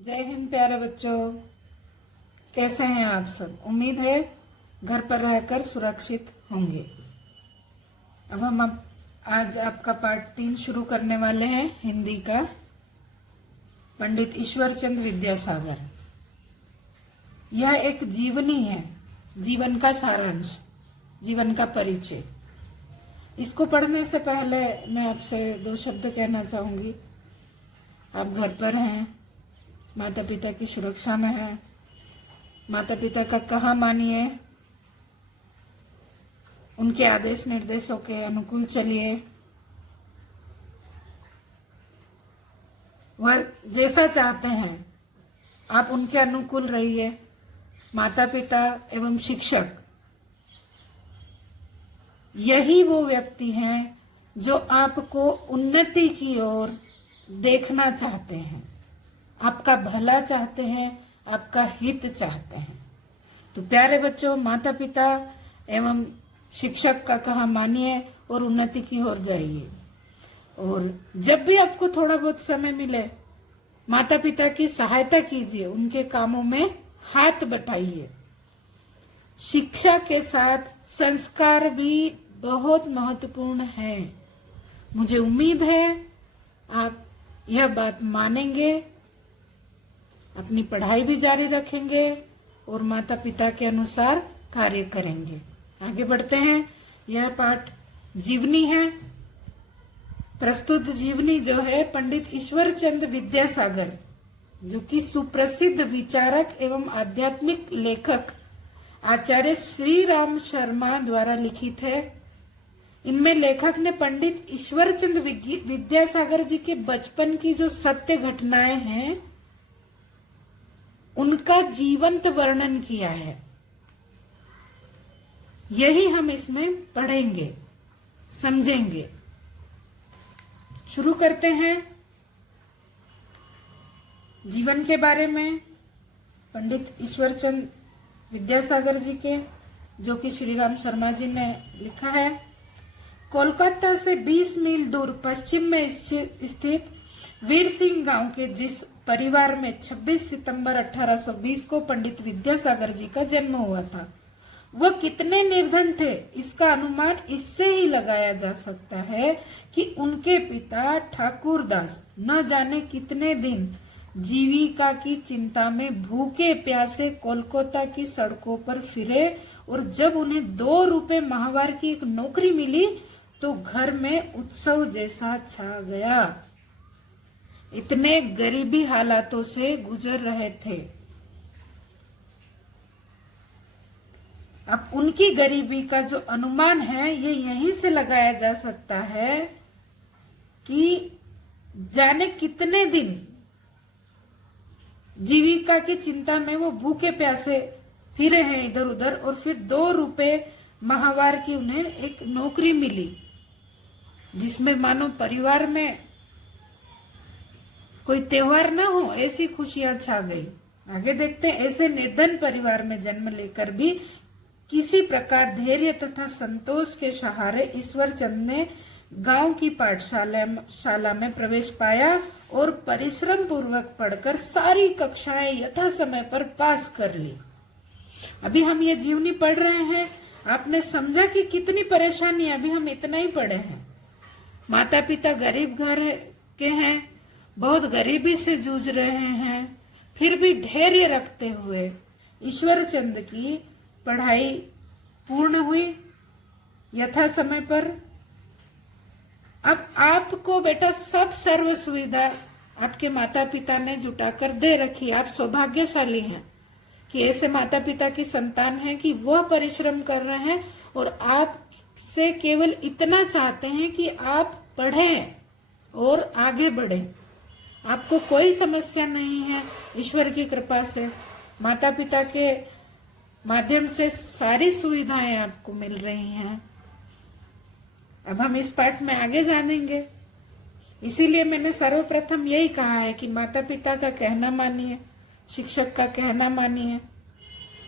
जय हिंद प्यारे बच्चों, कैसे हैं आप सब। उम्मीद है घर पर रहकर सुरक्षित होंगे। अब आज आपका पाठ 3 शुरू करने वाले हैं हिंदी का। पंडित ईश्वरचंद विद्यासागर। यह एक जीवनी है, जीवन का सारांश, जीवन का परिचय। इसको पढ़ने से पहले मैं आपसे 2 शब्द कहना चाहूंगी। आप घर पर हैं, माता पिता की सुरक्षा में है, माता पिता का कहा मानिए, उनके आदेश निर्देशों के अनुकूल चलिए, वह जैसा चाहते हैं आप उनके अनुकूल रहिए। माता पिता एवं शिक्षक यही वो व्यक्ति हैं जो आपको उन्नति की ओर देखना चाहते हैं, आपका भला चाहते हैं, आपका हित चाहते हैं। तो प्यारे बच्चों, माता पिता एवं शिक्षक का कहा मानिए और उन्नति की ओर जाइए। और जब भी आपको थोड़ा बहुत समय मिले, माता पिता की सहायता कीजिए, उनके कामों में हाथ बटाइए। शिक्षा के साथ संस्कार भी बहुत महत्वपूर्ण है। मुझे उम्मीद है आप यह बात मानेंगे, अपनी पढ़ाई भी जारी रखेंगे और माता पिता के अनुसार कार्य करेंगे। आगे बढ़ते हैं। यह पाठ जीवनी है। प्रस्तुत जीवनी जो है पंडित ईश्वरचंद विद्यासागर, जो कि सुप्रसिद्ध विचारक एवं आध्यात्मिक लेखक आचार्य श्री राम शर्मा द्वारा लिखित है। इनमें लेखक ने पंडित ईश्वरचंद विद्यासागर जी के बचपन की जो सत्य घटनाएं हैं उनका जीवंत वर्णन किया है। यही हम इसमें पढ़ेंगे, समझेंगे। शुरू करते हैं जीवन के बारे में पंडित ईश्वरचंद विद्यासागर जी के, जो कि श्री राम शर्मा जी ने लिखा है। कोलकाता से 20 मील दूर पश्चिम में स्थित वीर सिंह गांव के जिस परिवार में 26 सितंबर 1820 को पंडित विद्यासागर जी का जन्म हुआ था, वह कितने निर्धन थे इसका अनुमान इससे ही लगाया जा सकता है कि उनके पिता ठाकुर दास न जाने कितने दिन जीविका की चिंता में भूखे प्यासे कोलकाता की सड़कों पर फिरे, और जब उन्हें 2 रुपए माहवार की एक नौकरी मिली तो घर में उत्सव जैसा छा गया। इतने गरीबी हालातों से गुजर रहे थे। अब उनकी गरीबी का जो अनुमान है ये यहीं से लगाया जा सकता है कि जाने कितने दिन जीविका की चिंता में वो भूखे प्यासे फिरे हैं इधर उधर, और फिर 2 रुपए माहवार की उन्हें एक नौकरी मिली, जिसमें मानो परिवार में कोई त्योहार ना हो ऐसी खुशियां छा गई। आगे देखते हैं। ऐसे निर्धन परिवार में जन्म लेकर भी किसी प्रकार धैर्य तथा संतोष के सहारे ईश्वरचंद ने गांव की पाठशाला में प्रवेश पाया और परिश्रम पूर्वक पढ़कर सारी कक्षाएं यथा समय पर पास कर ली। अभी हम ये जीवनी पढ़ रहे हैं, आपने समझा कि कितनी परेशानी। अभी हम इतना ही पढ़े हैं। माता पिता गरीब घर के हैं, बहुत गरीबी से जूझ रहे हैं, फिर भी धैर्य रखते हुए ईश्वरचंद की पढ़ाई पूर्ण हुई यथा समय पर। अब आपको बेटा सब सर्व सुविधा आपके माता पिता ने जुटाकर दे रखी। आप सौभाग्यशाली हैं कि ऐसे माता पिता की संतान हैं कि वह परिश्रम कर रहे हैं और आप से केवल इतना चाहते हैं कि आप पढ़ें और आगे बढ़ें। आपको कोई समस्या नहीं है। ईश्वर की कृपा से माता पिता के माध्यम से सारी सुविधाएं आपको मिल रही हैं। अब हम इस पाठ में आगे जानेंगे। इसीलिए मैंने सर्वप्रथम यही कहा है कि माता पिता का कहना मानिए, शिक्षक का कहना मानिए,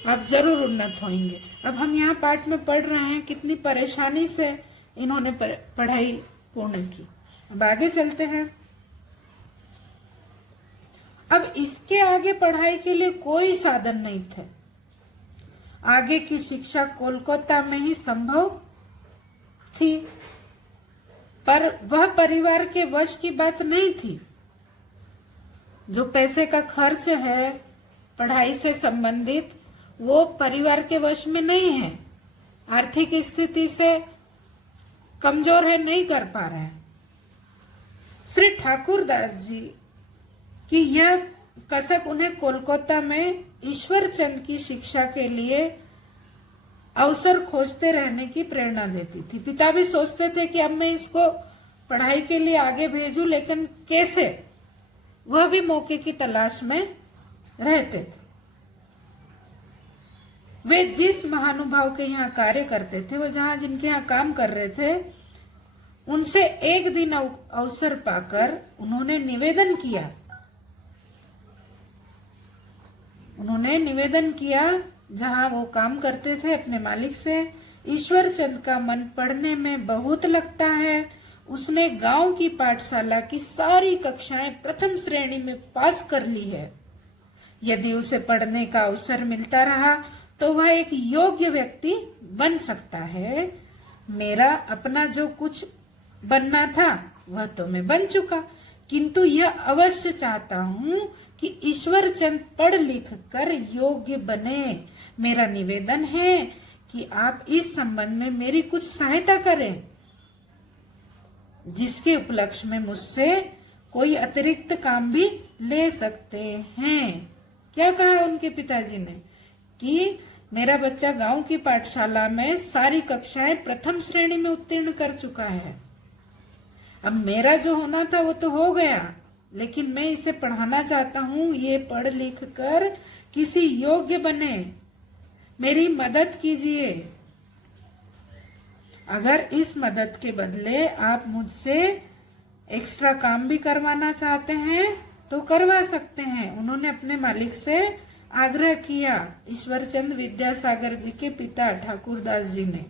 आप जरूर उन्नत होंगे। अब हम यहाँ पाठ में पढ़ रहे हैं कितनी परेशानी से इन्होंने पढ़ाई पूर्ण की। अब आगे चलते हैं। अब इसके आगे पढ़ाई के लिए कोई साधन नहीं थे। आगे की शिक्षा कोलकाता में ही संभव थी, पर वह परिवार के वश की बात नहीं थी। जो पैसे का खर्च है पढ़ाई से संबंधित, वो परिवार के वश में नहीं है। आर्थिक स्थिति से कमजोर है, नहीं कर पा रहे हैं। श्री ठाकुर दास जी की यह कसक उन्हें कोलकाता में ईश्वर चंद की शिक्षा के लिए अवसर खोजते रहने की प्रेरणा देती थी। पिता भी सोचते थे कि अब मैं इसको पढ़ाई के लिए आगे भेजूं, लेकिन कैसे, वह भी मौके की तलाश में रहते थे। वे जिस महानुभाव के यहाँ कार्य करते थे, वो जहां जिनके यहाँ काम कर रहे थे, उनसे एक दिन अवसर पाकर उन्होंने निवेदन किया जहां वो काम करते थे अपने मालिक से, ईश्वर चंद का मन पढ़ने में बहुत लगता है। उसने गांव की पाठशाला की सारी कक्षाएं प्रथम श्रेणी में पास कर ली है। यदि उसे पढ़ने का अवसर मिलता रहा तो वह एक योग्य व्यक्ति बन सकता है। मेरा अपना जो कुछ बनना था वह तो मैं बन चुका, किंतु यह अवश्य चाहता हूँ कि ईश्वर चंद पढ़ लिख कर योग्य बने। मेरा निवेदन है कि आप इस संबंध में मेरी कुछ सहायता करें, जिसके उपलक्ष्य में मुझसे कोई अतिरिक्त काम भी ले सकते हैं। क्या कहा उनके पिताजी ने कि मेरा बच्चा गांव की पाठशाला में सारी कक्षाएं प्रथम श्रेणी में उत्तीर्ण कर चुका है। अब मेरा जो होना था वो तो हो गया, लेकिन मैं इसे पढ़ाना चाहता हूँ, ये पढ़ लिख कर किसी योग्य बने। मेरी मदद कीजिए। अगर इस मदद के बदले आप मुझसे एक्स्ट्रा काम भी करवाना चाहते हैं तो करवा सकते हैं। उन्होंने अपने मालिक से आग्रह किया, ईश्वरचंद विद्यासागर जी के पिता ठाकुर दास जी ने।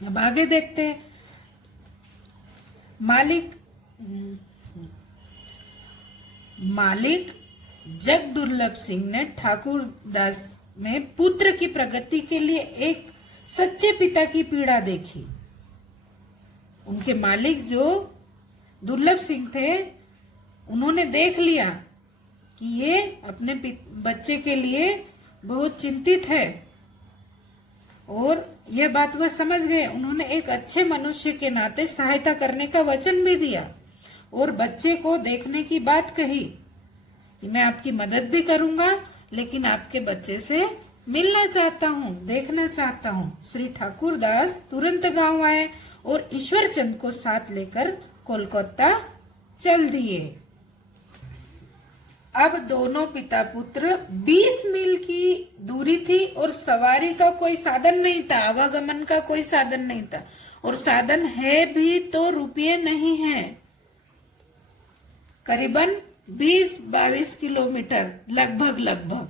अब आगे देखते हैं। मालिक जग दुर्लभ सिंह ने ठाकुर दास में पुत्र की प्रगति के लिए एक सच्चे पिता की पीड़ा देखी। उनके मालिक जो दुर्लभ सिंह थे, उन्होंने देख लिया कि ये अपने बच्चे के लिए बहुत चिंतित है, और यह बात वह समझ गए। उन्होंने एक अच्छे मनुष्य के नाते सहायता करने का वचन भी दिया और बच्चे को देखने की बात कही कि मैं आपकी मदद भी करूंगा, लेकिन आपके बच्चे से मिलना चाहता हूँ, देखना चाहता हूँ। श्री ठाकुर दास तुरंत गांव आए और ईश्वर चंद को साथ लेकर कोलकाता चल दिए। अब दोनों पिता पुत्र 20 मील की दूरी थी और सवारी का कोई साधन नहीं था, आवागमन का कोई साधन नहीं था, और साधन है भी तो रुपये नहीं है। करीबन 20-22 किलोमीटर लगभग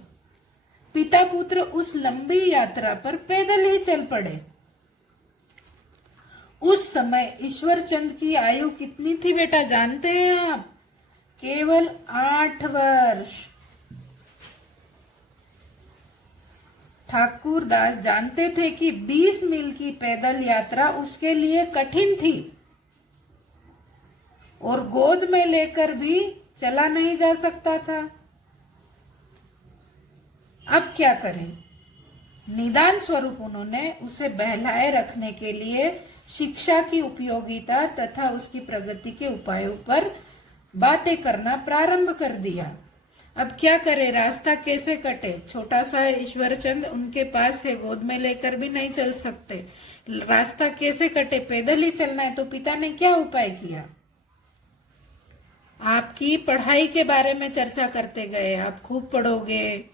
पिता पुत्र उस लंबी यात्रा पर पैदल ही चल पड़े। उस समय ईश्वर चंद की आयु कितनी थी बेटा, जानते हैं आप? केवल 8 वर्ष। ठाकुर दास जानते थे कि 20 मील की पैदल यात्रा उसके लिए कठिन थी और गोद में लेकर भी चला नहीं जा सकता था। अब क्या करें? निदान स्वरूप उन्होंने उसे बहलाए रखने के लिए शिक्षा की उपयोगिता तथा उसकी प्रगति के उपायों पर बातें करना प्रारंभ कर दिया। अब क्या करे, रास्ता कैसे कटे? छोटा सा ईश्वरचंद उनके पास है, गोद में लेकर भी नहीं चल सकते। रास्ता कैसे कटे? पैदल ही चलना है। तो पिता ने क्या उपाय किया? आपकी पढ़ाई के बारे में चर्चा करते गए। आप खूब पढ़ोगे,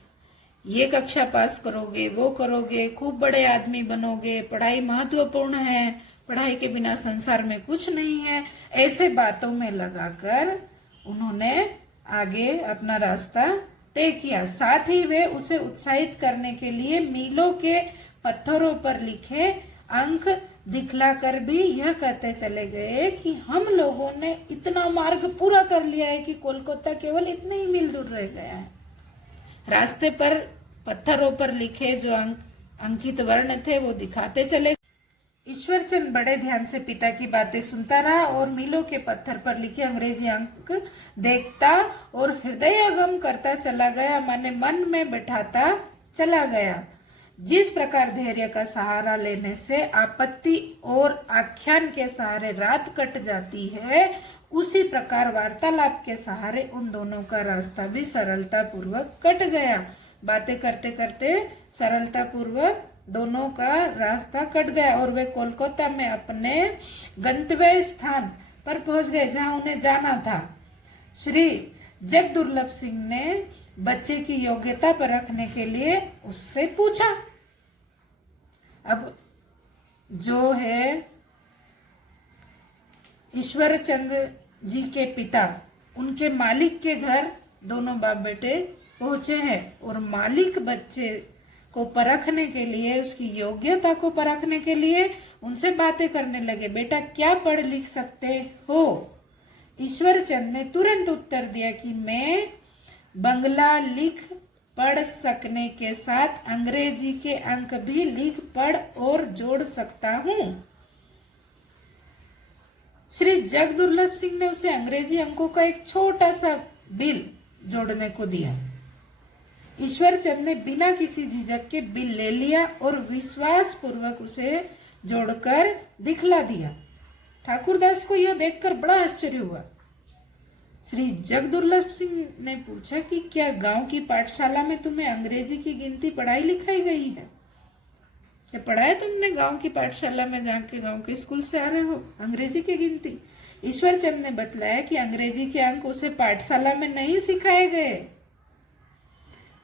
ये कक्षा पास करोगे, वो करोगे, खूब बड़े आदमी बनोगे, पढ़ाई महत्वपूर्ण है, पढ़ाई के बिना संसार में कुछ नहीं है। ऐसे बातों में लगाकर उन्होंने आगे अपना रास्ता तय किया। साथ ही वे उसे उत्साहित करने के लिए मीलों के पत्थरों पर लिखे अंक दिखलाकर भी यह कहते चले गए कि हम लोगों ने इतना मार्ग पूरा कर लिया है कि कोलकाता केवल इतने ही मील दूर रह गया है। रास्ते पर पत्थरों पर लिखे जो अंकित वर्ण थे वो दिखाते चले। ईश्वरचंद बड़े ध्यान से पिता की बातें सुनता रहा और मीलों के पत्थर पर लिखे अंग्रेजी अंक देखता और हृदयंगम करता चला गया, माने मन में बैठाता चला गया। जिस प्रकार धैर्य का सहारा लेने से आपत्ति और आख्यान के सहारे रात कट जाती है, उसी प्रकार वार्तालाप के सहारे उन दोनों का रास्ता भी सरलता पूर्वक कट गया। बातें करते करते सरलता पूर्वक दोनों का रास्ता कट गया और वे कोलकाता में अपने गंतव्य स्थान पर पहुंच गए जहां उन्हें जाना था। श्री जगदुर्लभ सिंह ने बच्चे की योग्यता परखने के लिए उससे पूछा। अब जो है ईश्वरचंद जी के पिता, उनके मालिक के घर दोनों बाप बेटे पहुंचे हैं और मालिक बच्चे को परखने के लिए, उसकी योग्यता को परखने के लिए उनसे बातें करने लगे। बेटा क्या पढ़ लिख सकते हो? ईश्वरचंद ने तुरंत उत्तर दिया कि मैं बंगला लिख पढ़ सकने के साथ अंग्रेजी के अंक भी लिख पढ़ और जोड़ सकता हूँ। श्री जगदुर्लभ सिंह ने उसे अंग्रेजी अंकों का एक छोटा सा बिल जोड़ने को दिया। ईश्वरचंद ने बिना किसी झिझक के बिल ले लिया और विश्वास पूर्वक उसे जोड़कर दिखला दिया। ठाकुरदास को यह देखकर बड़ा आश्चर्य हुआ। श्री जगदुर्लभ सिंह ने पूछा कि क्या गांव की पाठशाला में तुम्हें अंग्रेजी की गिनती पढ़ाई लिखाई गई है? क्या पढ़ा है तुमने गांव की पाठशाला में जाके, गांव के स्कूल से आ रहे हो, अंग्रेजी की गिनती? ईश्वरचंद ने बतलाया कि अंग्रेजी के अंक उसे पाठशाला में नहीं सिखाए गए,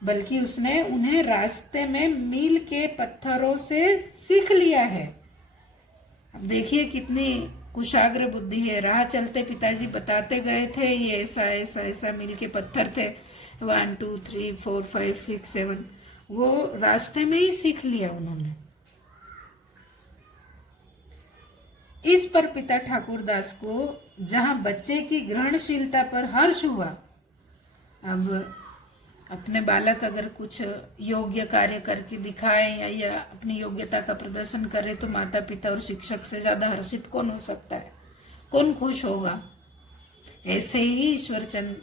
बल्कि उसने उन्हें रास्ते में मील के पत्थरों से सीख लिया है। अब देखिए कितनी कुशाग्र बुद्धि है। राह चलते पिताजी बताते गए थे, ये ऐसा ऐसा ऐसा मील के पत्थर थे, 1 2 3 4 5 6 7, वो रास्ते में ही सीख लिया उन्होंने। इस पर पिता ठाकुरदास को जहां बच्चे की ग्रहणशीलता पर हर्ष हुआ, अब अपने बालक अगर कुछ योग्य कार्य करके दिखाए या अपनी योग्यता का प्रदर्शन करे तो माता पिता और शिक्षक से ज्यादा हर्षित कौन हो सकता है, कौन खुश होगा। ऐसे ही ईश्वरचंद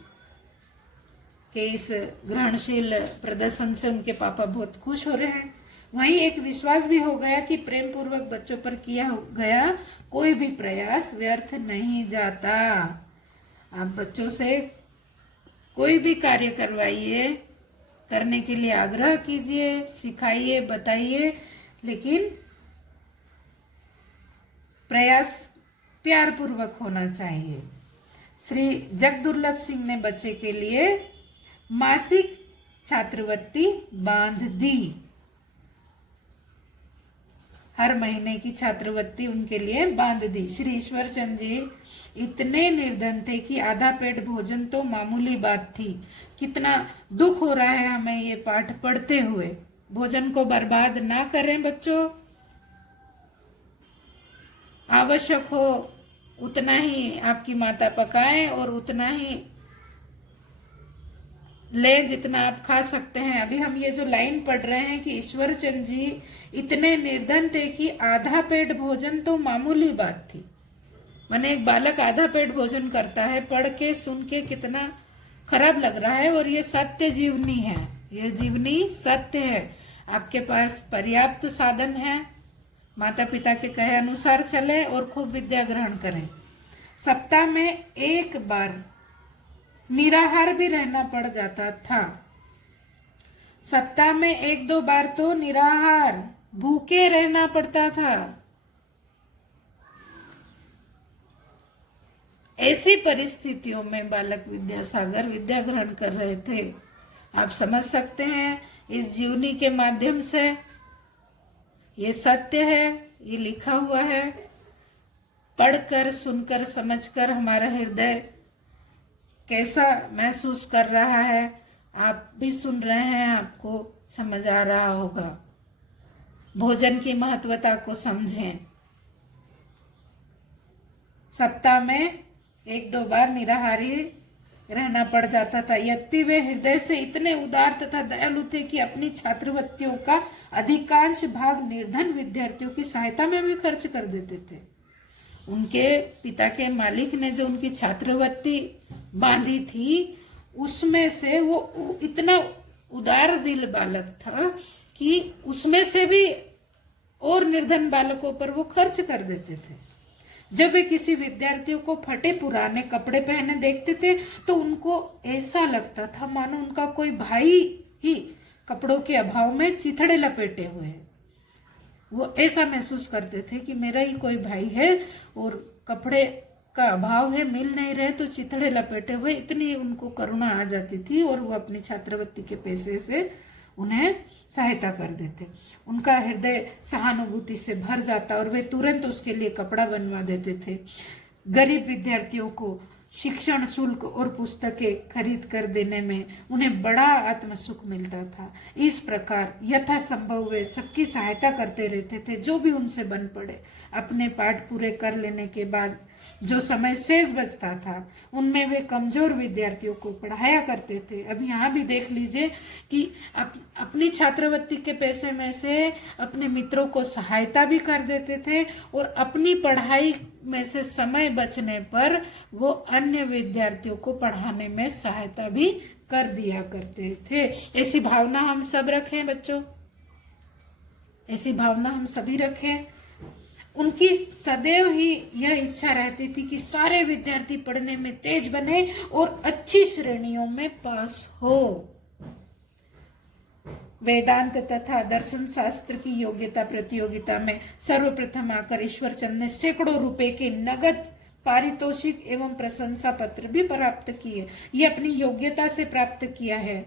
के इस ग्रहणशील प्रदर्शन से उनके पापा बहुत खुश हो रहे हैं। वहीं एक विश्वास भी हो गया कि प्रेम पूर्वक बच्चों पर किया गया कोई भी प्रयास व्यर्थ नहीं जाता। आप बच्चों से कोई भी कार्य करवाइए, करने के लिए आग्रह कीजिए, सिखाइए, बताइए, लेकिन प्रयास प्यार पूर्वक होना चाहिए। श्री जगदुर्लभ सिंह ने बच्चे के लिए मासिक छात्रवृत्ति बांध दी। हर महीने की छात्रवृत्ति उनके लिए बांध दी। श्री ईश्वरचंद जी इतने निर्धन थे कि आधा पेट भोजन तो मामूली बात थी। कितना दुख हो रहा है हमें ये पाठ पढ़ते हुए। भोजन को बर्बाद ना करें बच्चों, आवश्यक हो उतना ही आपकी माता पकाएं और उतना ही ले जितना आप खा सकते हैं। अभी हम ये जो लाइन पढ़ रहे हैं कि ईश्वरचंद जी इतने निर्धन थे कि आधा पेट भोजन तो मामूली बात थी। माने एक बालक आधा पेट भोजन करता है, पढ़ के सुन के कितना खराब लग रहा है। और ये सत्य जीवनी है, ये जीवनी सत्य है। आपके पास पर्याप्त साधन है, माता पिता के कहे अनुसार चलें और खूब विद्या ग्रहण करें। सप्ताह में एक बार निराहार भी रहना पड़ जाता था। सप्ताह में 1-2 बार तो निराहार भूखे रहना पड़ता था। ऐसी परिस्थितियों में बालक विद्यासागर विद्या ग्रहण कर रहे थे। आप समझ सकते हैं इस जीवनी के माध्यम से। ये सत्य है, ये लिखा हुआ है। पढ़कर, सुनकर, समझकर हमारा हृदय कैसा महसूस कर रहा है, आप भी सुन रहे हैं, आपको समझ आ रहा होगा। भोजन की महत्वता को समझें। सप्ताह में 1-2 बार निराहारी रहना पड़ जाता था। यद्यपि वे हृदय से इतने उदार तथा दयालु थे कि अपनी छात्रवृत्तियों का अधिकांश भाग निर्धन विद्यार्थियों की सहायता में भी खर्च कर देते थे। उनके पिता के मालिक ने जो उनकी छात्रवृत्ति बांधी थी, उसमें से वो इतना उदार दिल बालक था कि उसमें से भी और निर्धन बालकों पर वो खर्च कर देते थे। जब वे किसी विद्यार्थियों को फटे पुराने कपड़े पहने देखते थे तो उनको ऐसा लगता था मानो उनका कोई भाई ही कपड़ों के अभाव में चिथड़े लपेटे हुए हैं। वो ऐसा महसूस करते थे कि मेरा ही कोई भाई है और कपड़े का अभाव है, मिल नहीं रहे तो चिथड़े लपेटे हुए। इतनी उनको करुणा आ जाती थी और वो अपनी छात्रवृत्ति के पैसे से उन्हें सहायता कर देते। उनका हृदय सहानुभूति से भर जाता और वे तुरंत उसके लिए कपड़ा बनवा देते थे। गरीब विद्यार्थियों को शिक्षण शुल्क और पुस्तकें खरीद कर देने में उन्हें बड़ा आत्म सुख मिलता था। इस प्रकार यथासंभव वे सबकी सहायता करते रहते थे जो भी उनसे बन पड़े। अपने पाठ पूरे कर लेने के बाद जो समय शेष बचता था उनमें वे कमजोर विद्यार्थियों को पढ़ाया करते थे। अब यहाँ भी देख लीजिए कि अपनी छात्रवृत्ति के पैसे में से अपने मित्रों को सहायता भी कर देते थे और अपनी पढ़ाई में से समय बचने पर वो अन्य विद्यार्थियों को पढ़ाने में सहायता भी कर दिया करते थे। ऐसी भावना हम सब रखें बच्चों, ऐसी भावना हम सभी रखें। उनकी सदैव ही यह इच्छा रहती थी कि सारे विद्यार्थी पढ़ने में तेज बने और अच्छी श्रेणियों में पास हो। वेदांत तथा दर्शन शास्त्र की योग्यता प्रतियोगिता में सर्वप्रथम आकर ईश्वरचंद ने सैकड़ों रुपए के नगद पारितोषिक एवं प्रशंसा पत्र भी प्राप्त किए। ये अपनी योग्यता से प्राप्त किया है।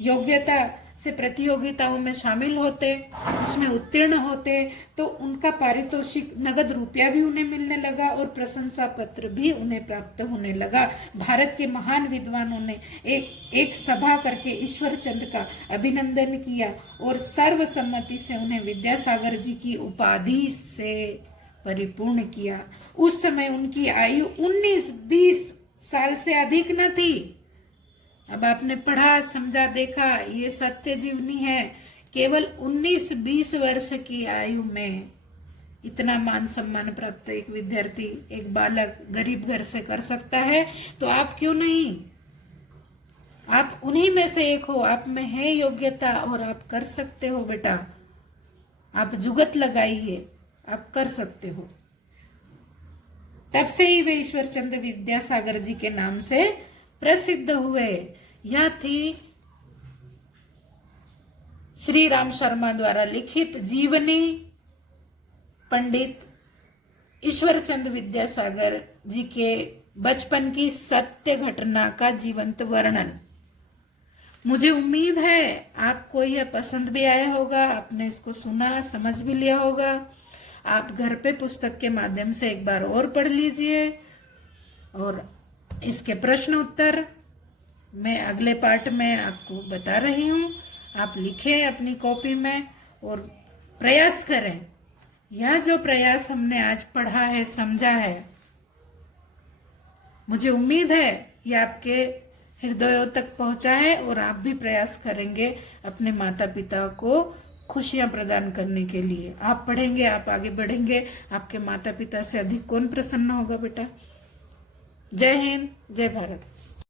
योग्यता से प्रतियोगिताओं में शामिल होते, उसमें उत्तीर्ण होते तो उनका पारितोषिक नगद रुपया भी उन्हें मिलने लगा और प्रशंसा पत्र भी उन्हें प्राप्त होने लगा। भारत के महान विद्वानों ने एक सभा करके ईश्वरचंद का अभिनंदन किया और सर्वसम्मति से उन्हें विद्यासागर जी की उपाधि से परिपूर्ण किया। उस समय उनकी आयु 19-20 साल से अधिक न थी। अब आपने पढ़ा, समझा, देखा, ये सत्य जीवनी है। केवल 19-20 वर्ष की आयु में इतना मान सम्मान प्राप्त एक विद्यार्थी, एक बालक गरीब घर से कर सकता है तो आप क्यों नहीं? आप उन्हीं में से एक हो, आप में है योग्यता और आप कर सकते हो बेटा। आप जुगत लगाइए, आप कर सकते हो। तब से ही वे ईश्वरचंद विद्यासागर जी के नाम से प्रसिद्ध हुए। यह थी श्री राम शर्मा द्वारा लिखित जीवनी पंडित ईश्वरचंद विद्यासागर जी के बचपन की सत्य घटना का जीवंत वर्णन। मुझे उम्मीद है आपको यह पसंद भी आया होगा, आपने इसको सुना, समझ भी लिया होगा। आप घर पे पुस्तक के माध्यम से एक बार और पढ़ लीजिए और इसके प्रश्न उत्तर मैं अगले पार्ट में आपको बता रही हूँ। आप लिखें अपनी कॉपी में और प्रयास करें। यह जो प्रयास हमने आज पढ़ा है, समझा है, मुझे उम्मीद है ये आपके हृदयों तक पहुंचा है और आप भी प्रयास करेंगे अपने माता पिता को खुशियां प्रदान करने के लिए। आप पढ़ेंगे, आप आगे बढ़ेंगे, आपके माता पिता से अधिक कौन प्रसन्न होगा बेटा। जय हिंद, जय भारत।